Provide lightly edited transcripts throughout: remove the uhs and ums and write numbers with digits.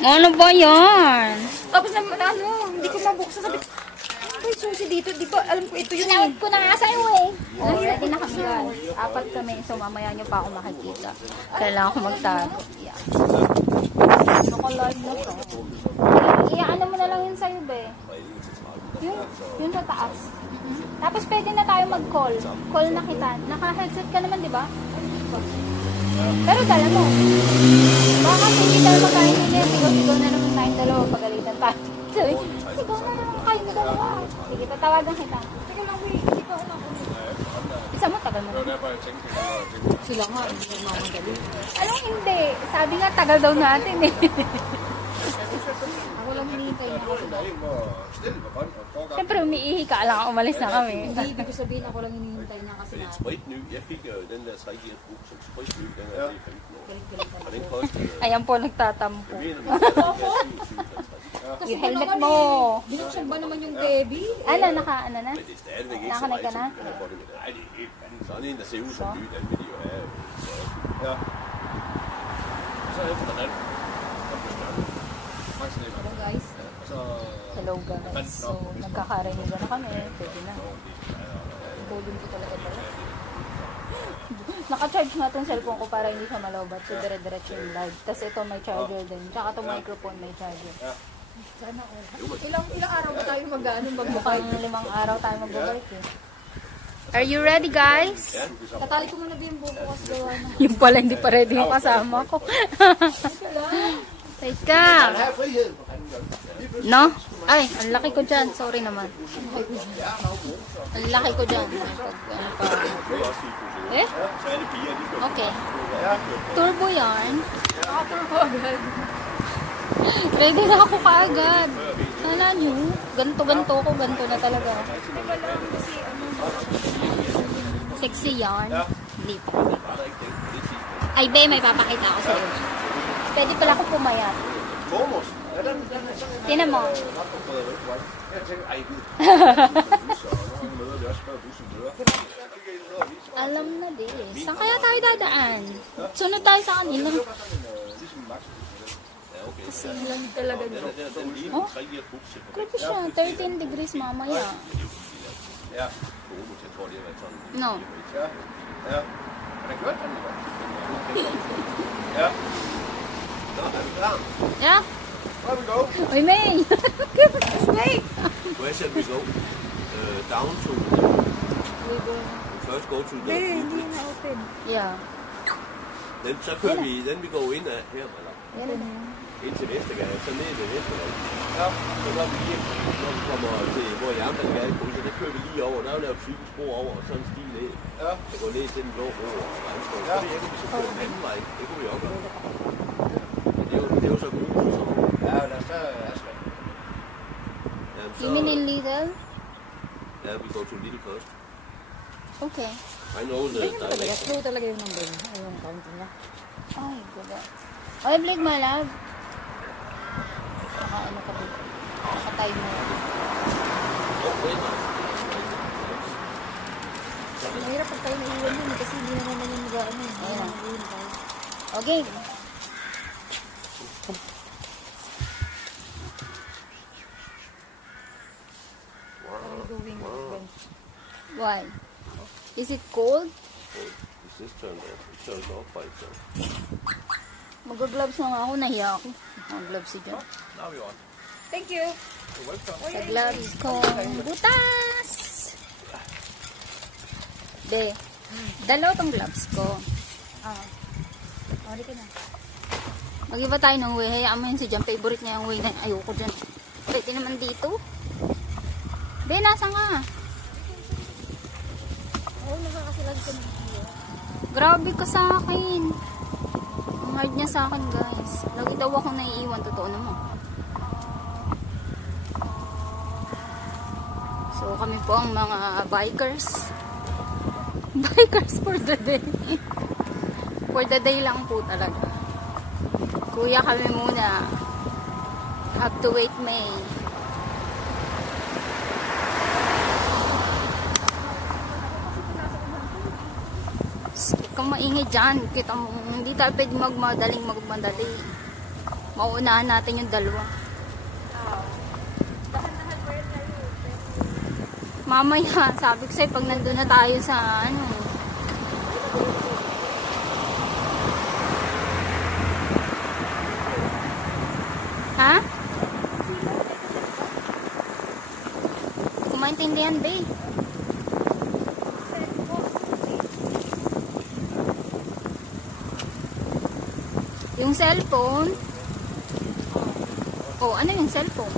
Ano ba yan? Tapos naman ano, hindi ko mabuksan. Sabi, ay, susi dito. Di ba, alam ko ito yun. Tinawag ko na nga sa'yo eh. Oh, ready na kami guys. 4 kami. So mamaya nyo pa ako makikita. Kailangan ko magtago. Yeah. Naka-live na to. Iyaano mo na lang yun sa'yo, be. Yun sa taas. Tapos pwede na tayo mag-call. Call na kita. Naka-headset ka naman, di ba? Pero dala mo. Baka hindi tayo magkainin. Sigaw-sigaw na naman tayong dalawa. Pagalitan tayo. Sigaw na naman kayo na dalawa. Sige, tatawagan kita. Sige lang, wait. Sigaw na ako. Isa mo, tagal mo na. Sila nga, hindi ko mamadali. Alam, hindi. Sabi nga, tagal daw natin eh. Ako lang hinihintay na ako. Siyempre, umiihi ka. Alam ka, umalis na kami. Hindi, ibig ko sabihin ako lang hinihintay na kasi natin. Jeg fik den der 3 gear brug som spritny, den er 15 år. Og den koster... Ayan po, nagtatampo. Jeg mener, man kan have Yung helmet mo. Binuksan ba naman yung baby? Ano, ano na? men det er stadigvæk ikke så Nakanay meget, ka som na? man får det med. Nej, det er helt fanden. Sådan en, der ser ud som ny, den vil de jo have. Ja. Så efter den. Hello guys. Hello guys. So, nagkakarinigan na kami. Pwede na. Volume ko talaga pala. Naka-charge nga itong cellphone ko para hindi siya malobat. So, dire-diretso yung live. Tapos ito may charger din. Tsaka itong microphone may charger. Sana all. Ilang araw ba tayo mag-ano Mukhang 5 araw tayo mag-work eh. Are you ready guys? Tatali ko muna din buko kasi gawa na. Yung pala hindi pa ready yung kasama ko. Teka. No? Ay, ang laki ko dyan. Sorry naman. Ang laki ko dyan. Eh? Okay. Turbo yarn. Turbo agad. Ready na ako kaagad. Kala nyo, ganto-ganto ko. Ganto na talaga. Sexy yarn. Hindi pa. Ay, be, may papakita ako sa'yo. Pwede pala ako pumayat. Tinan mo. Alam na din. Saan kaya tayo dadaan? Sunod tayo sa kanila. Kasi lang talaga nyo. Oh? Grabe siya. 13 degrees mamaya. No. Yeah. Where we go? Uy, May! May! Where shall we go? Down to... First go to the... Hindi na open. Yeah. Then så kører vi, then we go in her, eller? Yan. Ind til Vestergade, så ned ved Vestergade. Ja. Så går vi lige, når vi kommer til, hvor Jernbanegade kommer, så der kører vi lige over. Der er jo lavet cykelspor over, og så en sti ned. Ja. Der går ned til den blå bro og Regnskov. Ja. Så det er vi så kører den anden vej. Det kunne vi også gøre. Men det er jo så godt. Ja, der er så asfalt. You mean in Lidl? Ja, we go to Lidl first. Okay. I know the direction. Slow talaga yung number niya. Ay, yung counting niya. Ay, ganda. Oy, Blake, my love. Ano ka dito? Naka-time mo. Mahirap pag tayo naiwan yun kasi hindi naman yung mag-ano. Okay. Why? Is it cold? Is this turned off? It turns off by itself. Mag-gloves na nga ako. Nahiya ako. Mag-gloves si John. Now we on. Thank you. You're welcome. Sa gloves kong butas. Be, dalaw tong gloves ko. Sorry ka na. Mag-iba tayo ng way. Hayaan mo yun si John. Favorite niya yung way na ayoko dyan. Pwede naman dito. Be, nasa nga? Oo, nakakasilag ko ng video. Grabe ka sa akin. Ang hard niya sa akin, guys. Lagi daw ako naiiwan. Totoo naman. So, kami po ang mga bikers. Bikers for the day. For the day lang po talaga. Kuya, kami muna. Have to wait May. Kung maingay dyan, kita mo, hindi tayo pwede magmadaling magmadali. Mauunahan natin yung dalawa. Dahan-dahan pa rin tayo. Mamaya, sabi ko sa'yo, pag nandun na tayo sa ano. Ha? Kung maintindihan, be. Yung cellphone. Oh, ano yung cellphone?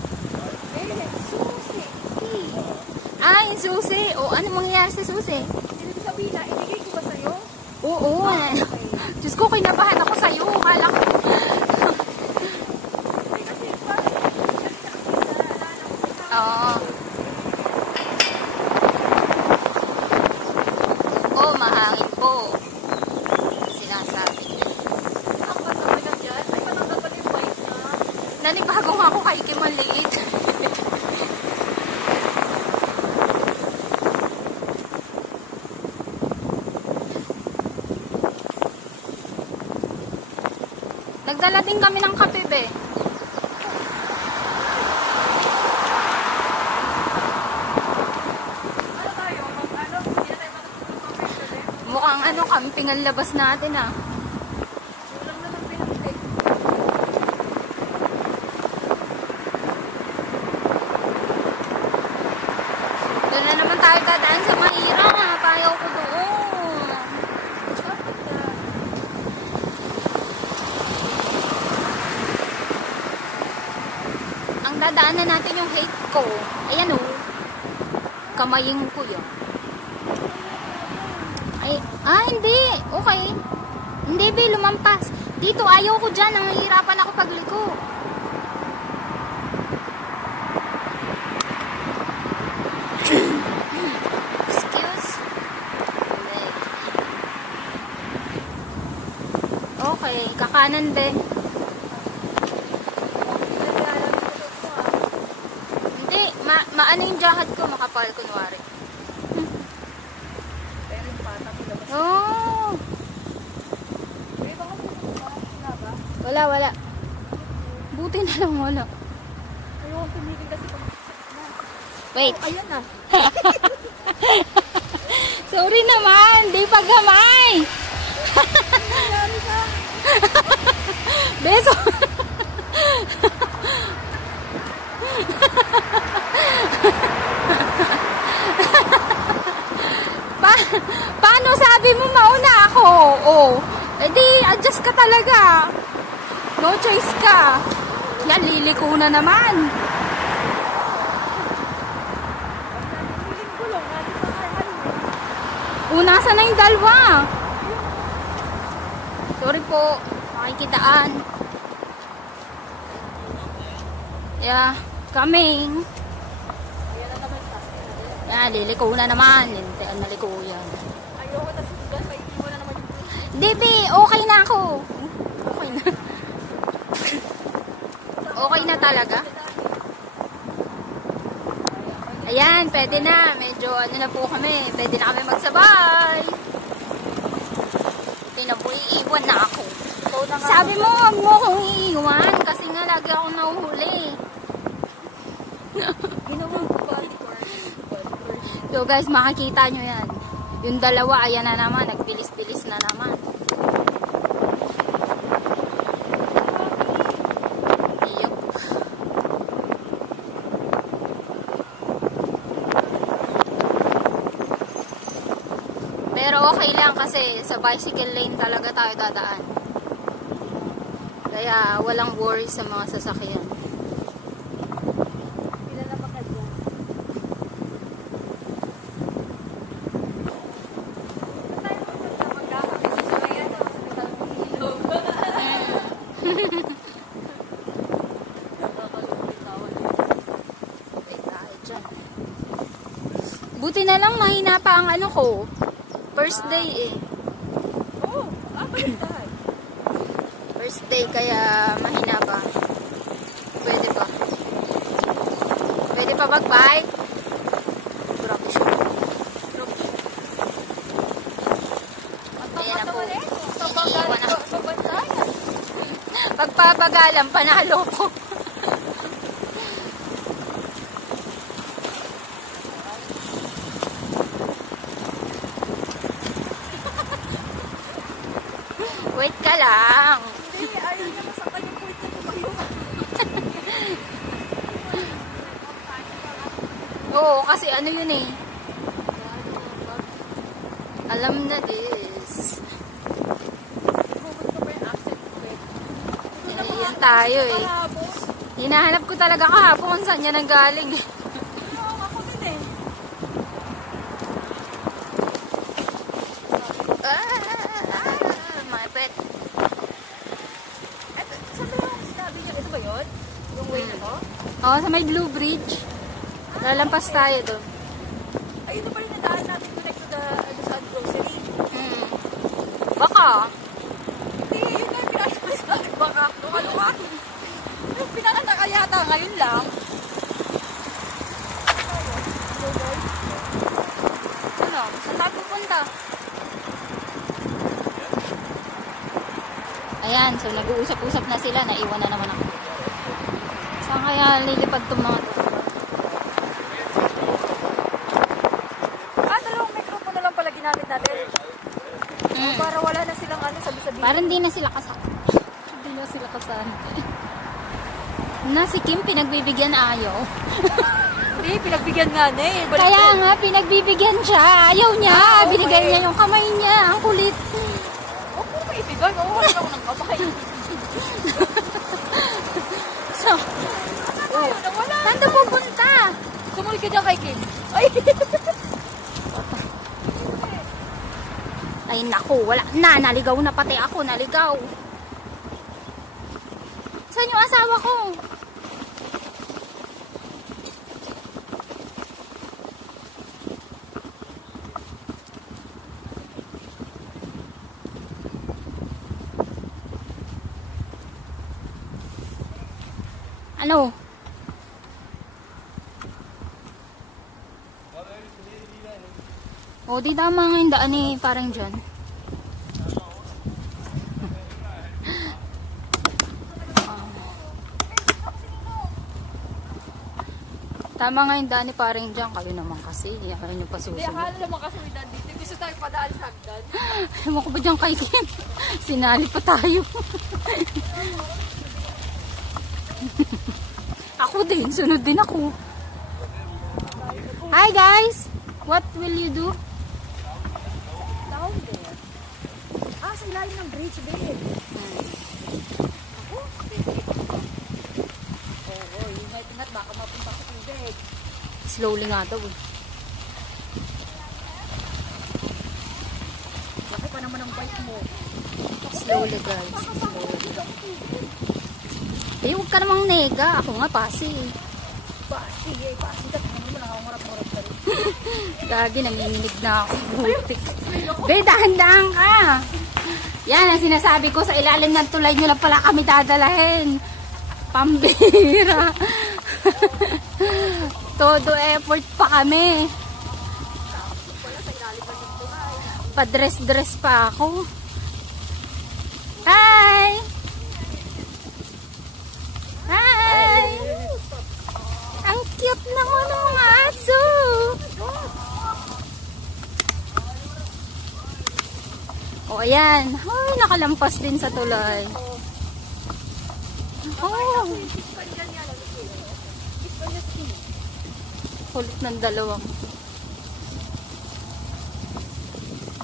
Susi. Ah, yung susi. Oh, ano mangyayari sa susi? Hindi ko sabihin na, ibigay ko ba sa'yo? Oo. Diyos ko, kinabahan ako sa'yo. Kala ko. Kasi pa, Oo. Oh, mahangin po. Sinasabi niya. ang naman na dyan. Ay, matanggal pa yung white na. Nanibago nga ako kay Kim ang liit. Nagdala din kami ng kape, be. Ano tayo? Ano? Hindi na tayo matutulog ulit. Mukhang ano, camping ang labas natin, ah. Kulang na ng pinagtay. Doon na naman tayo dadaan sa Mahira. Payaw ko doon. Ang dadaanan natin yung hate ko. Ayan o. Kamaying ko yun. Ay, hindi. Okay. Hindi, be, lumampas. Dito, ayaw ko dyan. Nangihirapan ako pagliko. Excuse. Okay, kakanan, be. Hindi, maano yung jacket ko, makapal, kunwari. Pero yung patak ko labas. Oh, May baka wala ba? wala. Buti na lang wala. Ayoko tumigil kasi pag... Wait. Oh, ayan na. Sorry naman, di paggamay. Nangyari sa... Beso. Paano sabi mo mauna ako? Oh, edi adjust ka talaga. No choice ka. Yan, liliko na naman. Feeling ko lang. Nandito sa karhan mo. Unasan na yung dalawa. Sorry po, makikitaan. Yeah, coming. Ayan na naman sa Yan, liliko na naman. Lintian na liko yan. ayoko na sugan. May iwan na naman yung... Dibi, okay na ako. Okay na. Okay na talaga. Ayan, pwede na. Medyo ano na po kami. Pwede na kami magsabay. Pinabuiiwan na ako. Sabi mo, huwag mo akong iiwan. Kasi nga, lagi akong nahuhuli. Ginawa ko ba? So guys, makikita nyo yan. Yung dalawa, ayan na naman. Nagbilis-bilis na naman. Yup. Pero okay lang kasi sa bicycle lane talaga tayo dadaan. Kaya walang worries sa mga sasakyan. Sila na makadyan. Tayo magpunta magkakapit sa ayan. Wait tayo dyan. Buti na lang mahina pa ang ano ko. First day eh. Oh, balik tayo. First day kaya mahina pa. Pwede pa. Pwede pa mag-bike. Grabe siya. Ayan na po. Iniiwan na. bagalan, panalo ko. Wait ka lang. Hindi, ayaw niya masakay yung point na tumayo. Oo, kasi ano yun eh. Alam na this. Yan tayo eh. Hinahanap ko talaga kahapon kung saan yan ang galing. Oo, ako din eh. My pet. Saan ba yung sinabi niya? Ito ba yun? Yung way na to? Oo, sa may Blue Bridge. Lalampas tayo doon. Ayun na pa rin nadaan natin connect to the Sun Grocery. Baka. Hindi, yun na yung pinakasabi sa akin. Baka, luka-luka. Yung pinakanak yata ngayon lang. Ano? Saan tayo pupunta? Ayan, so nag-uusap-usap na sila. Naiwan na naman ako. Saan kaya lilipad itong mga to? Dalawang microphone na lang pala ginamit natin. Para wala na silang sabi-sabi. Parang hindi na sila kasama. Hindi na sila kasama. Na si Kim pinagbibigyan ayaw. Hindi, pinagbigyan nga na eh. Kaya nga, pinagbibigyan siya. Ayaw niya. Binigay niya yung kamay niya. Ang kulit. Huwag mo kaibigan. Oo, wala ako ng kamay. So, saan doon pupunta? Sumulit ka dyan kay Kim. Ay! Ay naku, wala na. Naligaw na pati ako. Naligaw. Saan yung asawa ko? Ano? O, di tama nga yung daan eh, parang dyan. Tama nga yung daan eh, parang dyan. Kayo naman kasi, ayaw nyo pa Hindi, susunod. akala naman kasi may daan dito. Gusto tayo padaan sa hagdan. Ewan ko ba dyan kay Kim? Sinali pa tayo. Ako din, sunod din ako. Hi guys! What will you do? Down there. Sa ilalim ng bridge, babe. Ako? Oo, ingat-ingat. Baka mapunta sa tubig. Slowly nga daw eh. Laki pa naman ang bike mo. Slowly guys. Slowly. Eh, huwag ka namang nega. Ako nga pasi eh. Sige, pasi ka. Ano mo, nakangurap-ngurap ka rin. Gagi, nanginginig na ako. Butik. Be, dahan-dahan ka. Yan ang sinasabi ko, sa ilalim ng tulay nyo lang pala kami dadalahin. Pambira. Todo effort pa kami. Pa-dress-dress pa ako. Hi! Hi! Ang cute naman ng aso! O, ayan. Ay, nakalampas din sa tulay. Oh. Kulit ng dalawang.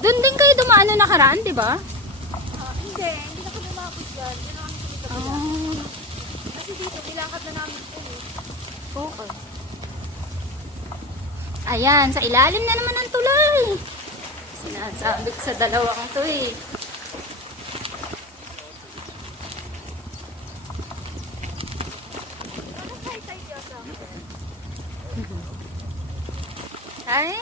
Doon din kayo dumaan na nakaraan, di ba? Hindi na kami lumapit dyan. Hindi na kami tumitabi. Kasi dito, nilakad na namin ito eh. Okay. Ayan, sa ilalim na naman ng tulay. Sinasabi ko sa dalawang to eh. Hi.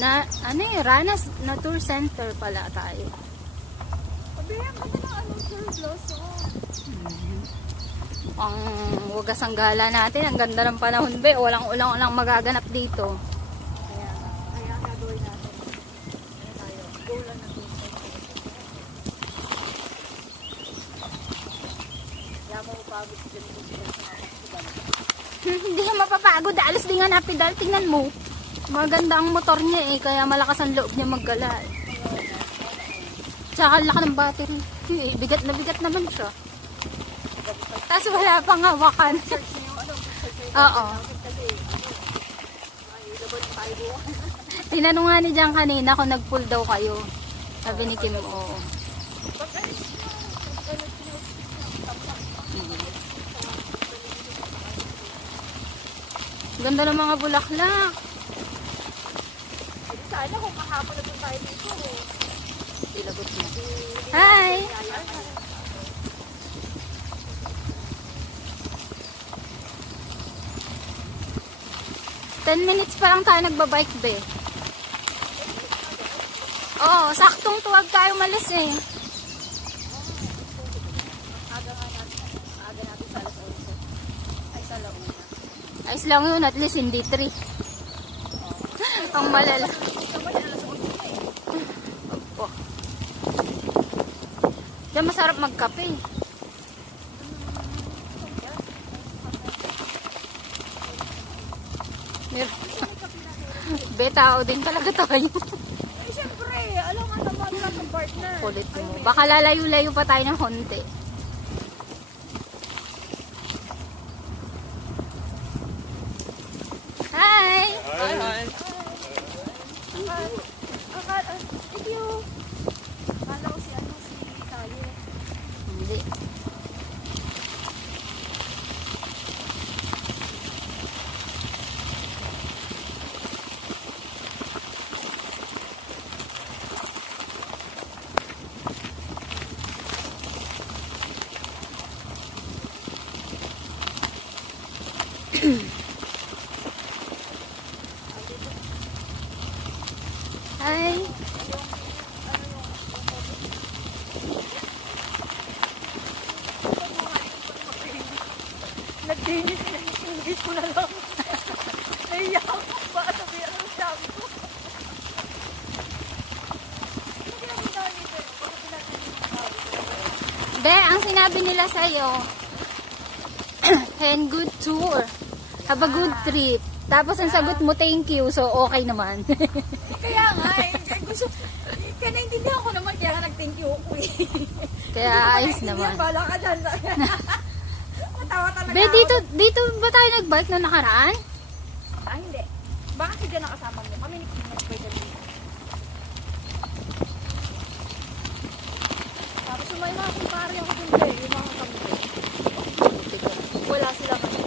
Na, ano yung Ranas Nature Center pala tayo. Sabi, ang ganda ng anong surplus. Ang wagas ang gala natin. Ang ganda ng panahon, be. Walang ulang-ulang magaganap dito. Kaya nga gawin natin. Ano tayo? Go mapapagod si Jan kung sila sa mga. Hindi siya mapapagod. Alas di nga napidal. Tingnan mo. Maganda ang motor niya eh. Kaya malakas ang loob niya maggala eh. Tsaka laki ng battery. Bigat na bigat naman siya. Tapos wala pang hawakan. Oo. Tinanong nga ni Jan kanina kung nag-pull daw kayo. Sabi ni Kim, oo. Ganda ng mga bulaklak. Sana kung kahapon na tayo dito. Ilagot mo. Hi! 10 minutes pa lang tayo nagbabike, be. Oo, saktong tuwag tayo malis eh. Aga natin sa alas 11. Ay, sa launa. Ayos lang yun, at least hindi 3. Ang malala. Opo. Diyan masarap magkape. Be, tao din talaga tayo. Eh, siyempre, alam nga naman lang ang partner. Kulit mo. Baka lalayo-layo pa tayo ng konti. Hi! Hi. Thank you. Akala ko si Tayo. Hindi. Hi! Nag-dinis na yung English ko na lang. Naiyak ako ba? Sabi ang sabi ko. Hindi ako dahil ito. Pag pinatay yung sabi ko. Be, ang sinabi nila sa'yo, and good tour. Have a good trip. Tapos ang sagot mo, thank you. So, okay naman. Kaya nga, gusto, kaya naintindihan ko naman, kaya nga nag-thank you ako eh. Kaya ayos naman. Bala ka dyan. Matawa talaga Be, dito ba tayo nag-bike na nakaraan? Ah, hindi. Baka si Jan nakasama mo. Kami ni Kim nag-bike dyan. Tapos yung mga kumpare ako dun dyan, yung mga kami. Wala sila kasi.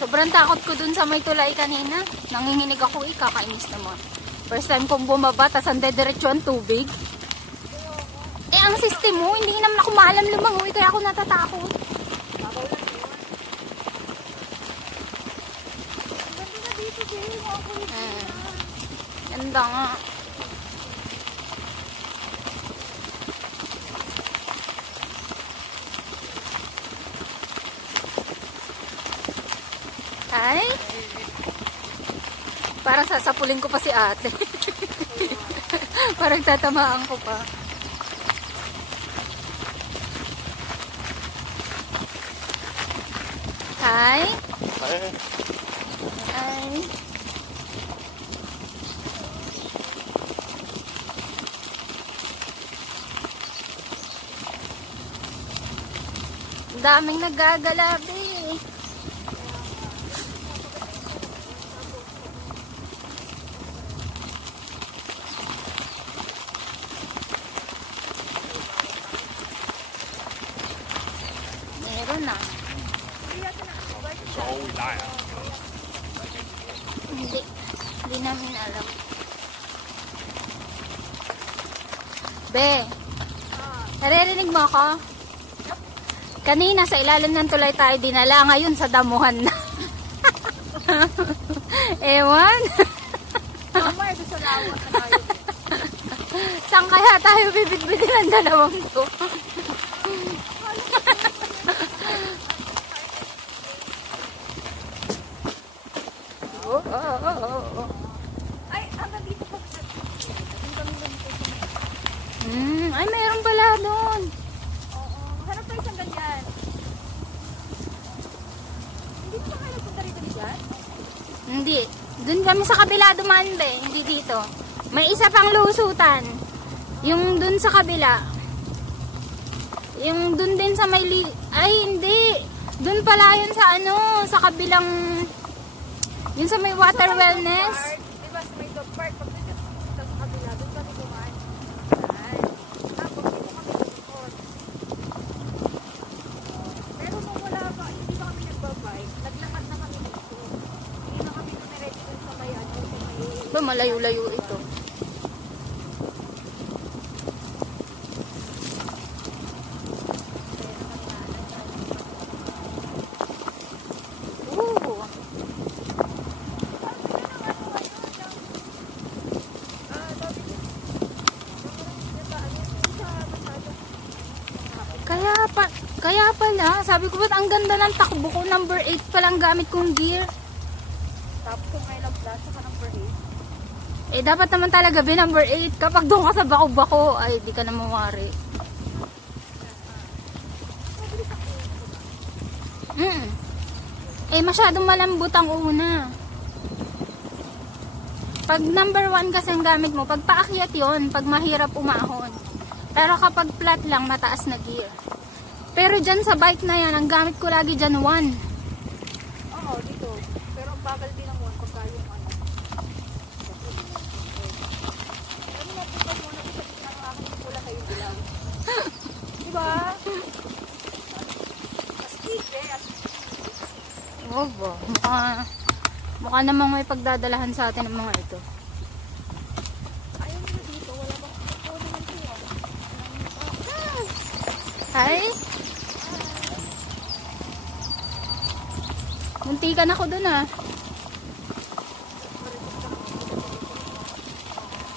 Sobrang takot ko dun sa may tulay kanina. Nanginginig ako eh, kakainis naman. First time kong bumaba, tas ang dediretso ang tubig. Eh, ang system mo, hindi naman ako maalam lumangoy, kaya ako natatakot. Babaw lang yun. Ang ganda na dito, Jay. Mga kulit na. Ganda nga. Ay? Parang sasapulin ko pa si ate. Parang tatamaan ko pa. Hi? Hi. Hi. Daming nagagalabi. Meron na. Så i lejr. Hindi namin alam. Be, naririnig mo ako? Kanina sa ilalim ng tulay tayo dinala, ngayon sa damuhan na. Ewan. Mama, ito sa lawa na tayo. Saan kaya tayo bibit-bitin ang dalawang to? Ay, hanggang dito pa. Ay, kami sa kabila dumaan be, hindi dito. May isa pang lusutan. Yung dun sa kabila. Yung dun din sa may ay hindi. Dun pala yun sa ano, sa kabilang yun sa may water wellness. Diba sa may dog park, pag dito sa kabila, doon kami dumaan. Tapos dito kami lumikot. Pero nung wala pa, hindi pa kami nagbabike, naglakad na kami dito. Hindi na kami dumiretso dun sa may ano, sa may... Ba, malayo-layo ito. Kaya pala, sabi ko ba't ang ganda ng takbo ko, number 8 pa lang gamit kong gear. Tapos kung ngayon ang plaza ka ng per Eh dapat naman talaga number 8. Kapag doon ka sa bako-bako, ay di ka na mawari. Eh masyadong malambot ang una. Pag number 1 kasi ang gamit mo, pag paakyat yun, pag mahirap umahon. Pero kapag flat lang, mataas na gear. Pero dyan sa bike na yan, ang gamit ko lagi dyan 1. Oo, dito. Pero ang bagal din ang 1 pagka yung ano. Kami napunta muna sa gitna ng aking pula kayo bilang. Diba? Oo ba? Mukha namang may pagdadalahan sa atin ng mga ito. Ayaw nila dito. Wala bang ako naman siya. Hi? Muntikan ako dun ah.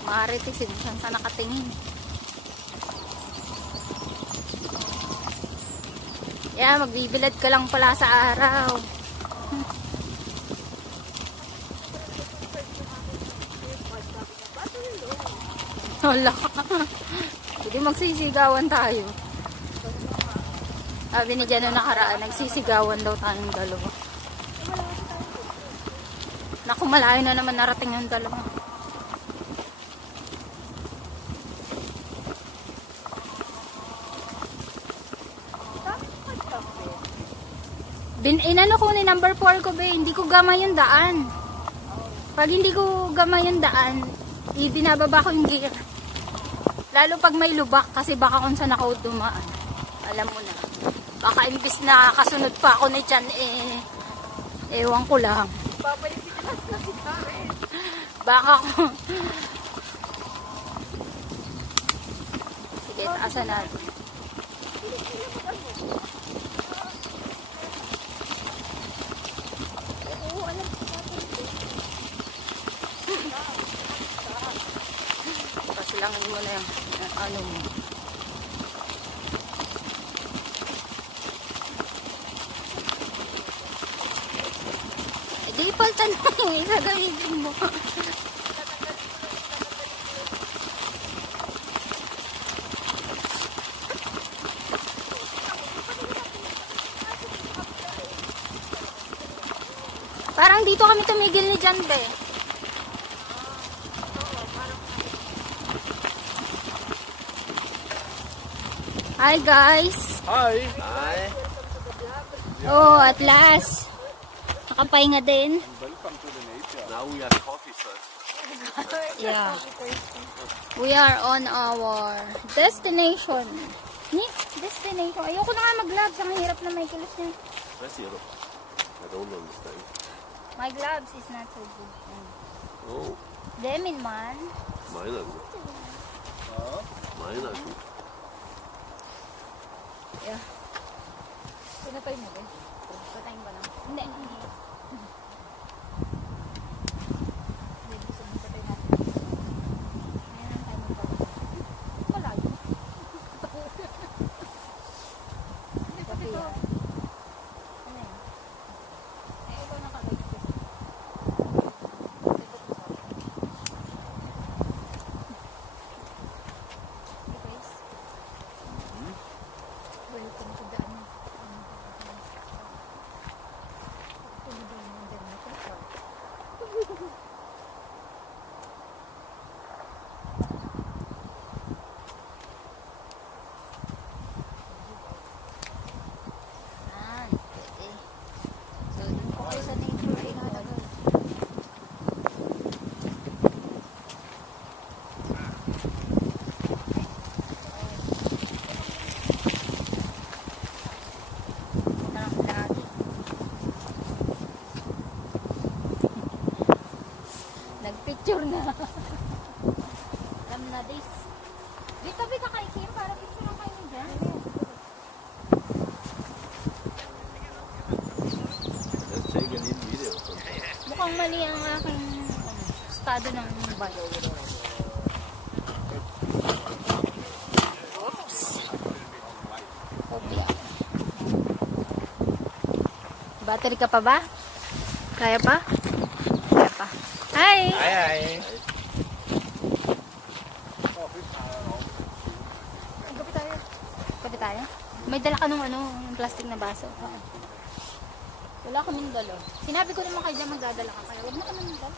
Marites, hindi saan sa nakatingin. Yeah, magbibilad ka lang pala sa araw. Wala ka. Hindi magsisigawan tayo. Sabi ni Jano nakaraan, nagsisigawan daw tayong dalawa. Naku, malayo na naman narating yung dalawa. Inano ko ni number 4 ko be, hindi ko gamay yung daan. Pag hindi ko gamay yung daan, ibinababa ko yung gear. Lalo pag may lubak, kasi baka kung saan ako dumaan. Alam mo na. Baka imbis na kasunod pa ako ni Jan, ewan ko lang. Papalipitas na si Karen. Baka ko. Sige, taasan natin. Pasilangin mo na yung ano mo. Di paltan mo yung isa gamitin mo. Parang dito kami tumigil ni Jan be. Hi guys. Hi. Hi. Oh, at last. Nakapahinga din. Welcome to the nature. Now we are coffee first. Yeah. We are on our destination. Destination. Ayoko na nga mag-gloves. Ang hirap na may kilos niya. Where's the other? I don't understand. My gloves is not so good. Oh, Demin man. mine are good. Mine are good. Yeah. Pinatay mo ba? Patayin ba lang? Hindi. Hindi, gusto mo patay natin. Ngayon ang time pa. Malayo. Kape yan. Ano yan? Ikaw naka-live ko. Welcome to the Picture na. Alam na this. Dito ba ka kay Kim para picture lang kayo dyan? Let's take a little video. Mukhang mali ang aking estado ng bike. Oops. Obya. Battery ka pa ba? Kaya pa? Kaya pa. Hi! Hi. Gabi tayo. Kape tayo? May dala ka nung yung plastic na baso. Wala kaming dala. Sinabi ko naman kayo dyan magdadala ka kaya. Huwag na kami ng dala.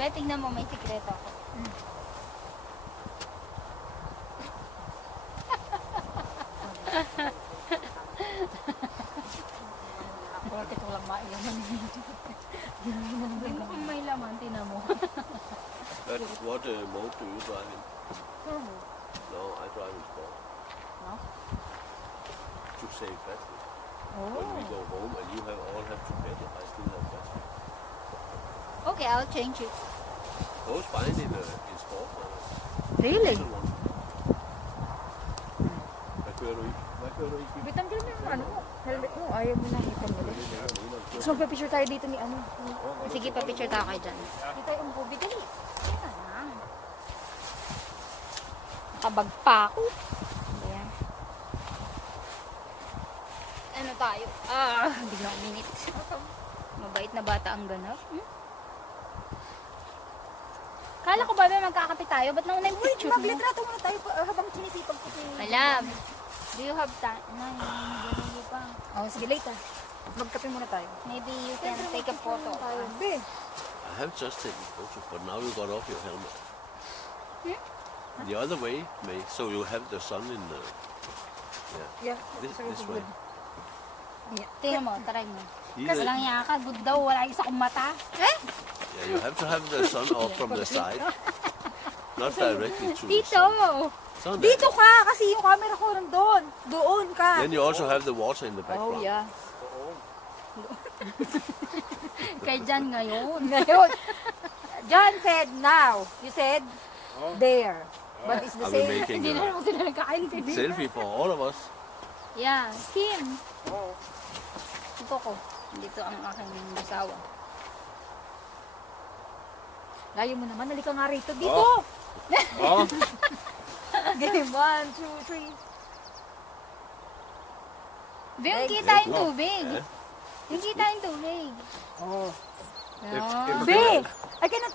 Be, tingnan mo, may sikreto ako. Bakit walang maiyaman? Hindi mo kung may laman, tingnan mo. But what mode do you drive in? Turbo. No, I drive in sport. No? To save battery. Oh. When we go home and you all have to pedal, I still have battery. Okay, I'll change it. Those fine in sport. Really? Diesel one. Hvad kører du i? Hvad kører du i? Bitan ka na yung helmet mo. Ayaw mo na hitan mo. Tapos magpa-picture tayo dito ni Sige, pa-picture tayo kayo dyan. Dito tayo ang bubi. Dali. Teka lang. Nakabag pa ako. Ayan. Ano tayo? Biglang minute. Mabait na bata ang ganap. Kala ko ba magkakape tayo? Ba't nauna yung picture mo? Maglitrato muna tayo habang sinisipag ko. Alam. Do you have time? Hindi pa. Oh, sige, later. Magkape muna tayo. Maybe you can take a photo. Be. I have just taken photos, but now you got off your helmet. The other way, May, so you have the sun in the... Yeah. This way. Tingnan mo, try mo. Either, Walang yaka, good daw, wala isa kong mata. yeah, you have to have the sun off from the side. Not directly to the Dito! sun. Sun there. Dito ka! Kasi yung camera ko nandun. Doon ka. Then you also have the water in the background. Oh, yeah. Kay Jan ngayon. Ngayon. John said now. You said there. But it's the Are we same. making Hindi na a naman sila nagkakaintindi. selfie for all of us? Yeah, Kim. Ito ko. Dito ang aking asawa. Layo mo naman. Halika nga rito. Dito. Oh, Game 1, 2, 3. Yung kita yung tubig. Yung kita yung tubig. Oh. Ah. Be, I cannot